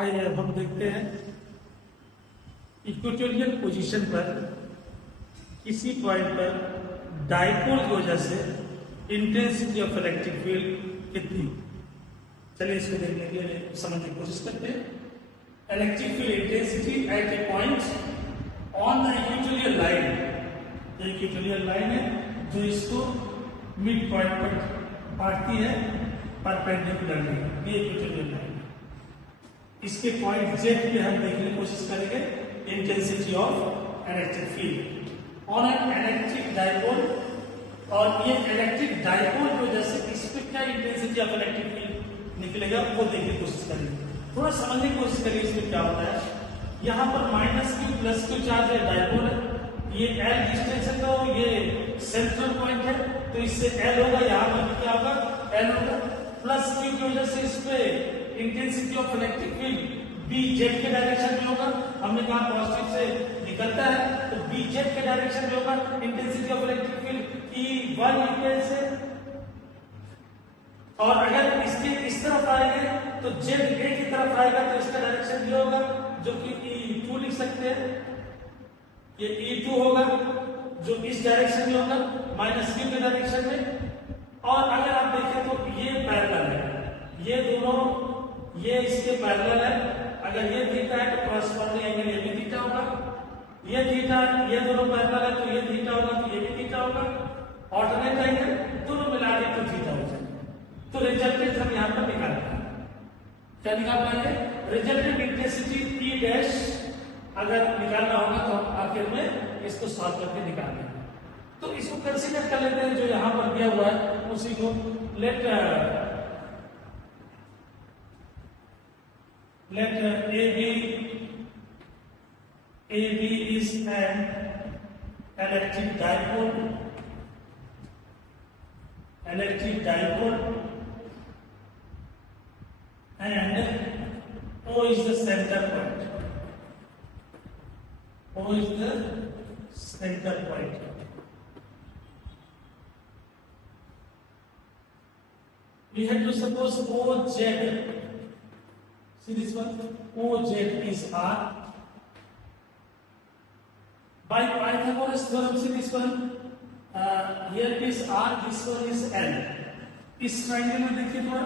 आइए अब हम देखते हैं इक्वेटोरियल पोजीशन पर किसी पॉइंट पर डाइपोल की वजह से इंटेंसिटी ऑफ इलेक्ट्रिक फील्ड कितनी। चलिए इसको देखने के लिए समझने की कोशिश करते हैं। Electric field intensity at A point on the equatorial line, ये इक्वेटोरियल लाइन है जो इसको मिड पॉइंट पर काटती है परपेंडिकुलरली, ये इक्वेटोरियल लाइन। इसके पॉइंट जेड पे हम देखने की कोशिश करेंगे intensity of electric field on an electric dipole, और ये इलेक्ट्रिक डाइपोल की वजह से इस पे क्या इंटेंसिटी ऑफ इलेक्ट्रिक फील्ड निकलेगा वो देखने की कोशिश करेंगे। थोड़ा समझने की कोशिश करिए इसमें क्या होता है। यहाँ पर minus Q plus Q charge है, डाइपोल है, ये एल डिस्टेंस है तो ये सेंट्रल पॉइंट है तो इससे एल होगा, यहाँ पर क्या होगा एल होगा, प्लस क्यू की वजह से इस पे intensity of electric field B Z के डायरेक्शन में होगा। हमने कहा पॉजिटिव से निकलता है तो बी जेड के डायरेक्शन में होगा intensity of electric field E1 equal से, और अगर इसके इस तरफ आएंगे तो जेड ए की तरफ आएगा तो इसका डायरेक्शन ये होगा जो कि E2 लिख सकते हैं, ये E2 होगा जो इस डायरेक्शन में होगा माइनस क्यू के डायरेक्शन में। और अगर आप देखें तो ये पैरेलल है, ये दोनों ये इसके पैरेलल है, अगर ये थीटा है तो कॉरस्पॉन्डिंग एंगल ये भी थीटा होगा, ये थीटा ये दोनों पैरेलल है तो ये थीटा होगा तो ये भी थीटा होगा, ऑल्टरनेट एंगल दोनों मिला के तो थीटा हो जाएगा। तो रिजल्टेंट हम यहाँ पर निकाल पाएंगे, क्या निकाल पाएंगे रिजल्टेंट इंटेंसिटी E डैश अगर निकालना होगा तो हम आखिर में इसको सॉल्व करके निकाल लेंगे। तो इसको कंसीडर कर लेते हैं जो यहाँ पर दिया हुआ है उसी को। Let AB is an electric dipole and O is the center point. O is the center point. We have to suppose OZ. See this one? OZ is R. By Pythagoras theorem, see this one? Here it is R, this one is L. इस triangle में देखिए थोड़ा,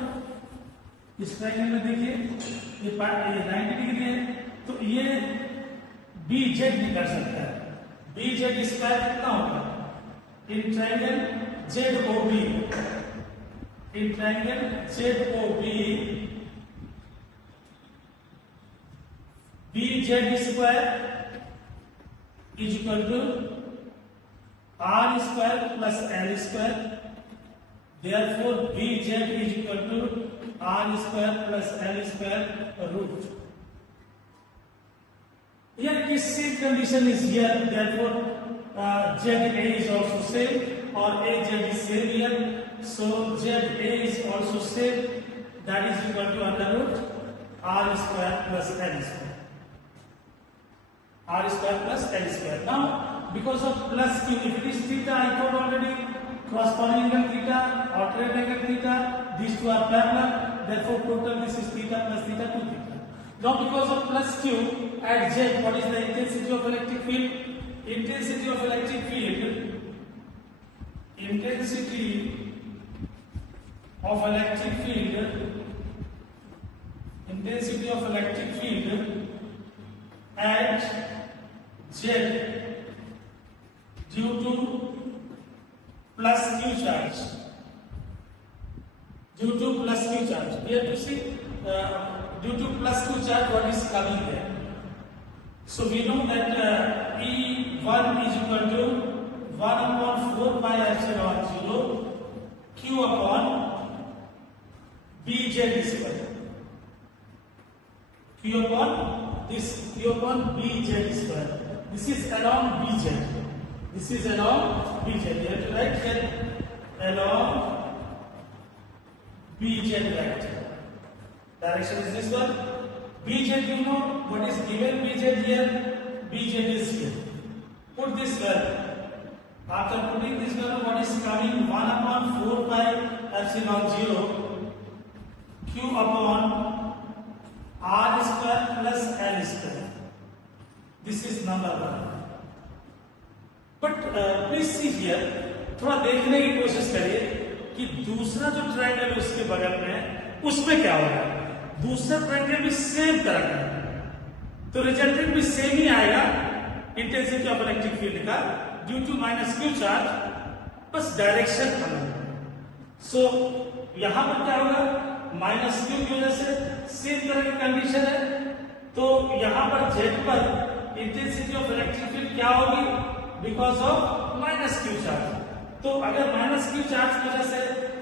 इस triangle में देखिए ये 90 degree है तो ये BZ निकल सकता है। BZ स्क्वायर कितना होगा in triangle ZOB, in triangle ZOB BZ square is equal to R square plus L square. Therefore, BZ is equal to R square plus L square root. Here, this same condition is here. Therefore, ZA is also same, or AZ is same here. So, ZA is also same. That is equal to under root R square plus L square. R square plus L square. Now, because of plus Q, if it is theta, I told already, corresponding angle theta, alternate angle theta, these two are parallel. Therefore, total this is theta plus theta 2 theta. Now, because of plus Q at Z, what is the intensity of electric field? Intensity of electric field. Intensity of electric field. Intensity of electric field at Z due to plus Q charge. Due to plus Q charge. We have to see due to plus Q charge what is coming there. So we know that E1 is equal to 1 upon 4 pi epsilon 0 Q upon BZ square. Q upon this Q upon BZ square. This is along BZ. This is along BZ. You have to write here along BZ vector. Direction is this one. BZ, you know what is given BZ here? BZ is here. Put this value. After putting this value, what is coming? 1 upon 4 pi epsilon 0 Q upon R square plus L square, this is number 1। But please see here, थोड़ा देखने की कोशिश करिए कि दूसरा जो triangle उसके बगल में है उसमें क्या होगा। दूसरा ट्रायंगल भी सेम तरह का है, तो रिजल्टेंट भी सेम ही आएगा इंटेंसिटी ऑफ इलेक्ट्रिक फील्ड का due to minus Q charge, बस डायरेक्शन अलग। सो यहां पर क्या होगा, माइनस क्यू की वजह से सेम तरह की कंडीशन है, तो यहां पर जेड पर इंटेंसिटी ऑफ इलेक्ट्रिक फील्ड क्या होगी, because of minus Q charge. तो अगर माइनस क्यू चार्ज की वजह से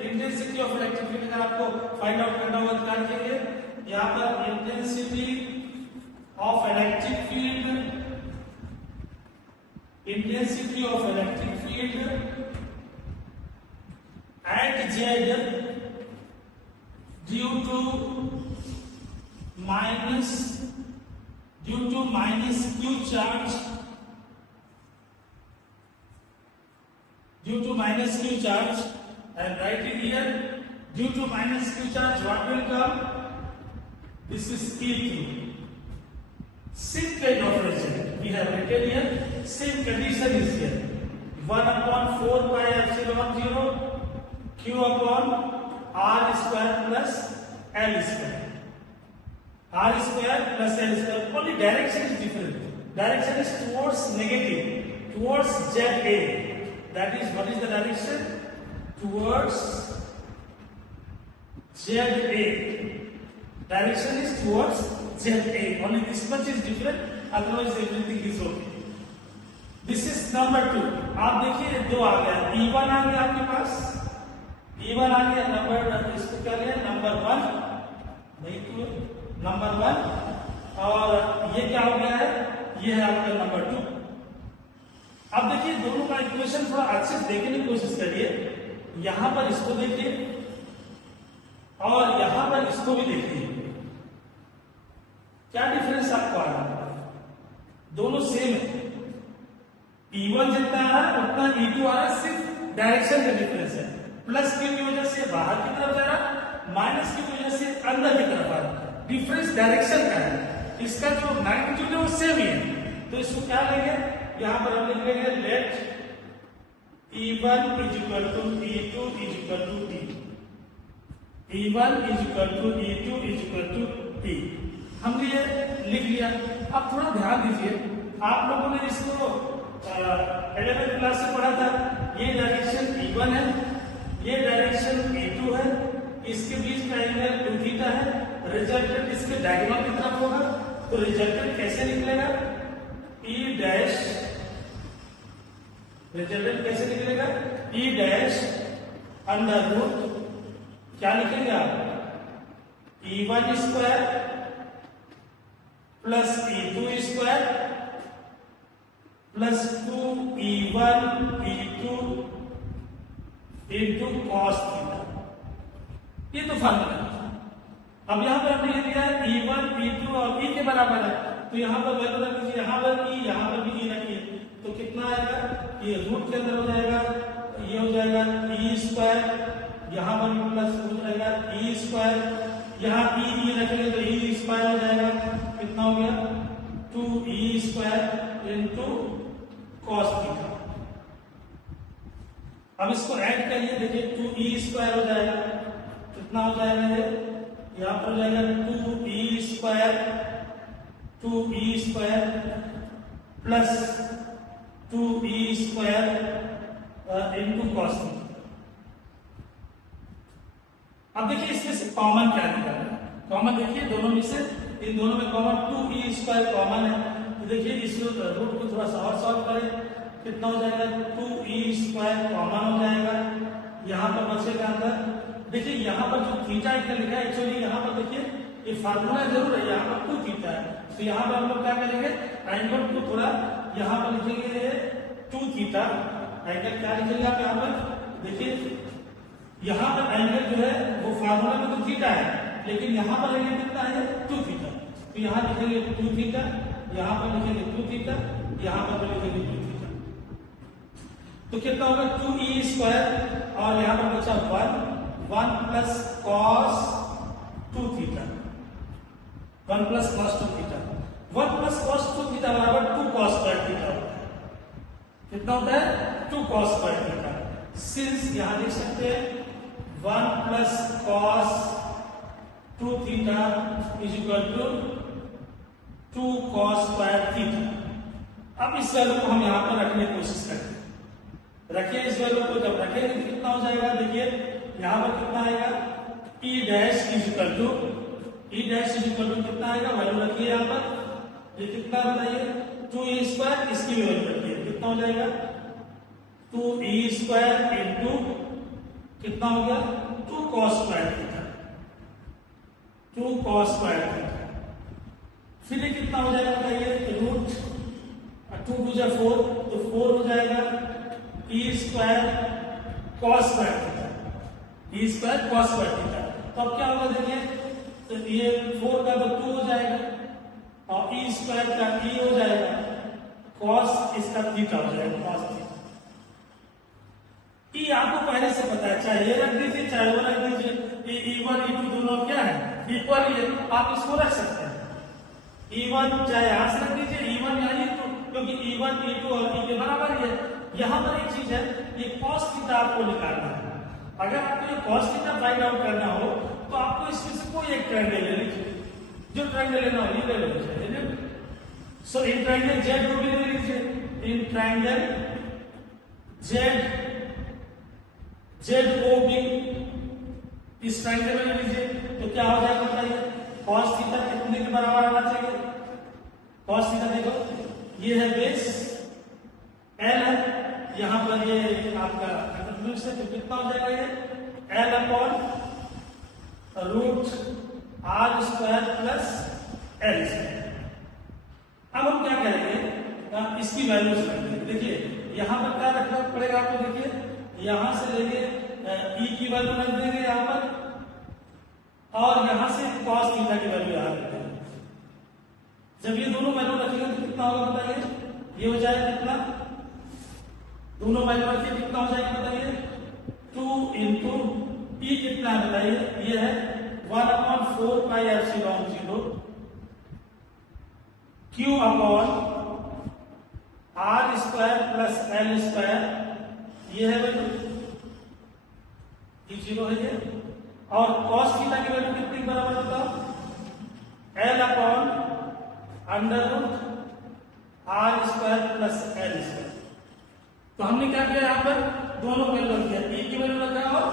इंटेंसिटी ऑफ इलेक्ट्रिक फील्ड का आपको फाइंड आउट करना होगा तो क्या लिखेंगे, यहां पर intensity of electric field, intensity of electric field at Z due to minus Q charge, due to minus q charge, and write it here, due to minus q charge what will come, this is E2, same kind of result we have written here, same condition is here, 1 upon 4 pi epsilon 0 q upon r square plus l square, r square plus l square, only direction is different, direction is towards negative, towards ZA, that is, what is the direction, towards ZA, direction is towards ZA, only this much is different, otherwise everything is okay. This is number 2। आप देखिए दो आ गया, E1 आ गया आपके पास, E1 आ गया, number इसको क्या लिया, नंबर 1 नहीं तो नंबर 1, और ये क्या हो गया है, ये है आपका नंबर 2। अब देखिए दोनों का इक्वेशन थोड़ा अच्छे से देखने की कोशिश करिए, यहां पर इसको देखिए और यहां पर इसको भी देखिए, क्या डिफरेंस आपको आ रहा है, दोनों सेम है, E1 जितना आ रहा है उतना E2 आ रहा है, सिर्फ डायरेक्शन का डिफरेंस है, प्लस की वजह से बाहर की तरफ जा रहा, माइनस की वजह से अंदर की तरफ आ रहा, डिफरेंस डायरेक्शन का है, इसका जो मैग्नीट्यूड है वो सेम ही है, तो इसको क्या लेंगे, यहां पर हम लिख लेंगे let E1 is equal to E2 is equal to T, E1 is equal to E2 is equal to T, हमने ये लिख लिया। अब थोड़ा ध्यान दीजिए, आप लोगों ने इसको 11th क्लास से पढ़ा था, ये डायरेक्शन E1 है, ये डायरेक्शन E2 है, इसके बीच का एंगल 2 थीटा है, रिजल्टेंट इसके डायगोनल की तरफ होगा, तो रिजल्टेंट कैसे निकलेगा, E डैश, रिजल्टेंट कैसे निकलेगा, E डैश अंडर रूट क्या लिखेंगे आप, E1 square plus E2 square plus 2E1 E2 into cos theta, ये तो फॉर्मूला है। अब यहां पर हमने ये दिया है E1 E2 और E के बराबर है, तो यहां पर वैल्यू रख दीजिए, यहां पर E, यहां पर भी E रखिए, तो कितना आएगा, ये रूट के अंदर हो जाएगा, ये हो जाएगा E स्क्वायर, यहां पर भी प्लस हो जाएगा E स्क्वायर, यहां E रखेंगे तो E स्क्वायर हो जाएगा, कितना हो गया 2E square into cos theta. अब इसको ऐड करिए, देखिए 2E स्क्वायर हो जाएगा, कितना हो जाएगा ये, यहां पर हो जाएगा 2E square plus 2E square into cos theta. अब देखिए इसमें से कॉमन क्या निकालना है, कॉमन देखिए दोनों में से, इन दोनों में कॉमन 2E स्क्वायर कॉमन है, तो देखिए इस रूट को थोड़ा सा और सॉल्व करें, कितना हो जाएगा 2E स्क्वायर कॉमन हो जाएगा, यहाँ पर बचेगा अंदर, देखिए यहाँ पर जो थीटा इतना लिखा है, एक्चुअली यहाँ पर देखिए ये फार्मूला जरूर है, यहाँ पर 2 थीटा है, तो यहाँ पर हम लोग क्या करेंगे, एंगल को थोड़ा यहाँ पर लिखेंगे 2 थीटा, एंगल क्या लिखेंगे आप यहाँ पर, देखिए यहाँ पर एंगल जो है वो फार्मूला में तो थीटा है, लेकिन यहाँ पर एंगल कितना है 2 थीटा, तो यहाँ लिखेंगे 2 थीटा, यहाँ पर लिखेंगे 2 थीटा, यहाँ पर लिखेंगे 2 थीटा, तो कितना होगा 2E स्क्वायर और यहाँ पर बचा 1 plus cos 2 theta, 1 plus cos 2 theta, 1 plus cos 2 theta बराबर 2 कॉस स्क्वायर थीटा होता है। कितना होता है? 2 कॉस स्क्वायर थीटा। सिंस यहां लिख सकते हैं 1 plus cos 2 theta is equal to 2 cos square theta. अब इस वैल्यू को हम यहां पर रखने की कोशिश करते हैं। रखिए इस वैल्यू को, जब रखेंगे तो कितना हो जाएगा? देखिए यहां पर कितना आएगा? E dash is equal to, E dash is equal to कितना आएगा? वैल्यू रखिए यहां पर, ये कितना बताइए? 2e स्क्वायर, इसकी भी वैल्यू रखिए, कितना हो जाएगा? 2e स्क्वायर इंटू कितना हो गया? 2 cos square theta, 2 cos square theta. फिर ये कितना हो जाएगा बताइए? रूट 2 2 जा 4, तो 4 हो जाएगा e square cos square theta, e square cos square theta. तो अब क्या होगा देखिए, तो ये 4 का 2 हो जाएगा और e स्क्वायर का e हो जाएगा, कॉस इसका थीटा हो जाएगा, कॉस थीटा। e आपको पहले से पता है, चाहे ये रख दीजिए चाहे वो रख दीजिए, e1 e2 दोनों क्या है? इक्वल ही है, आप इसको रख सकते हैं। e1 चाहे यहां से रख दीजिए, e1 या e2, क्योंकि e1 e2 और e के बराबर ही है। यहां पर एक चीज है, ये cos थीटा आपको निकालना है। अगर आपको ये cos थीटा फाइंड आउट करना हो तो आपको इसमें से कोई एक ट्रायंगल ले लीजिए, जो ट्रायंगल लेना हो ये ले लीजिए। सो इन ट्रायंगल जेड को भी ले लीजिए, इन ट्रायंगल जेड को भी इस ट्रायंगल में ले लीजिए, तो क्या हो जाएगा बताइए? cos थीटा कितने के बराबर आना चाहिए? cos थीटा देखो ये है बेस l है, यहां पर ये आपका से तो कितना हो जाएगा? ये l upon root r square plus l square. अब हम क्या करेंगे? इसकी वैल्यूज रखेंगे। देखिए यहां पर क्या रखना पड़ेगा आपको? देखिए यहां से लेके e की वैल्यू रख देंगे यहां पर, और यहां से cos थीटा की वैल्यू यहां रख देंगे। जब ये दोनों वैल्यू रखेंगे तो कितना होगा बताइए? ये हो जाएगा कितना? दोनों वैल्यू रखिए, कितना हो जाएगा बताइए? 2 इंटू ई कितना है बताइए? ये है 1/4 pi epsilon 0 q upon r square plus L square, ये है वैल्यू, ये 0 है ये। और cos थीटा की वैल्यू कितनी बराबर बताओ? l upon under root r square plus L square. तो हमने क्या किया? यहाँ पर दोनों वैल्यू रख दिया, e की वैल्यू रखा और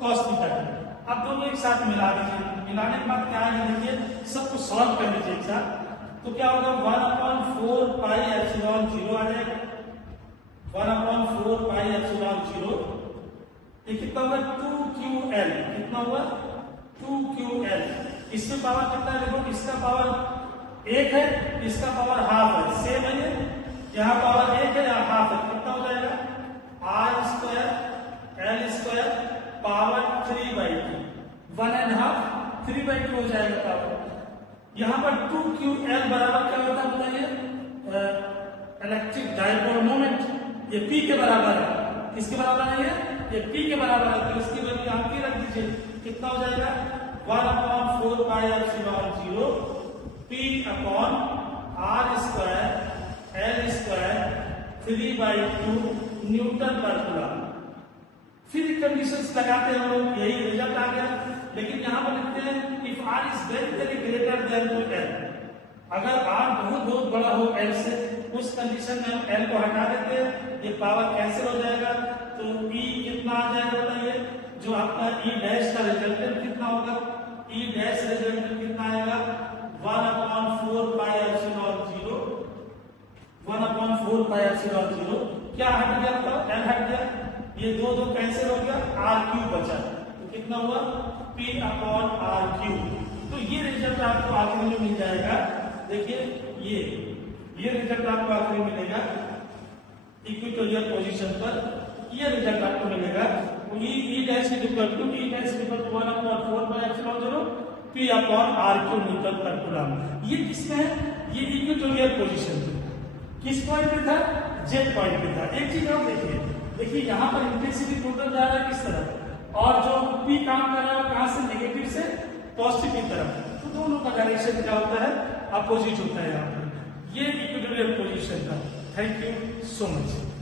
cos थीटा की। अब दोनों एक साथ मिला दीजिए, मिलाने के बाद क्या है देखिए, सबको सॉल्व कर लीजिए एक साथ। तो क्या होगा? 1/4 पाई एप्सिलॉन 0 आ जाएगा, 1/4 पाई एप्सिलॉन 0। ये कितना होगा? 2ql, कितना होगा? 2ql। इसमें पावर कितना है देखो, इसका पावर 1 है, इसका पावर हाफ है, सेम है ये। यहाँ पावर 1 है, यहाँ हाफ है, कितना हो जाएगा? r square l square power 3/2, 1.5 3/2 हो जाएगा पावर। यहाँ पर 2ql बराबर क्या होता है बताइए? इलेक्ट्रिक डाइपोल मोमेंट, ये p के बराबर है। किसके बराबर है ये p के बराबर है, तो इसकी वैल्यू यहाँ पे रख दीजिए, कितना हो जाएगा? 1/4 pi epsilon 0 p upon r square l square 3/2 Newton per coulomb. फिर कंडीशंस लगाते हैं हम लोग, यही रिजल्ट आ गया। लेकिन यहाँ पर लिखते हैं if r is very very greater than two l, अगर r बहुत बहुत बड़ा हो l से, उस कंडीशन में हम l को हटा देते हैं, ये पावर कैंसिल हो जाएगा, तो e कितना आ जाएगा बताइए? जो आपका e डैश का रिजल्टेंट कितना होगा? e डैश रिजल्टेंट कितना आएगा? 1/4 पाई एप्सिलॉन 0, 1/4 पाई एप्सिलॉन 0। क्या हट गया? तो l हट गया, ये दो कैंसिल हो गया, r³ बचा, तो कितना हुआ? p upon r³। तो ये रिजल्ट आपको आखिरी में मिल जाएगा। देखिए ये रिजल्ट आपको आखिरी में मिलेगा इक्वेटोरियल पोजीशन पर, ये रिजल्ट आपको मिलेगा। e dash equal to 1/4 pi epsilon 0 p upon r³ newton per coulomb. ये किसमें है? ये इक्वेटोरियल पोजीशन पे, किस पॉइंट पे था? जेड पॉइंट पे था। एक चीज और देखिए यहाँ पर इंटेंसिटी टोटल जा रहा है किस तरफ, और जो p काम कर रहा है कहां से? नेगेटिव से पॉजिटिव की तरफ। तो दोनों का डायरेक्शन क्या होता है, अपोजिट होता है यहाँ पर। ये इक्वेटोरियल पोजीशन था। Thank you so much.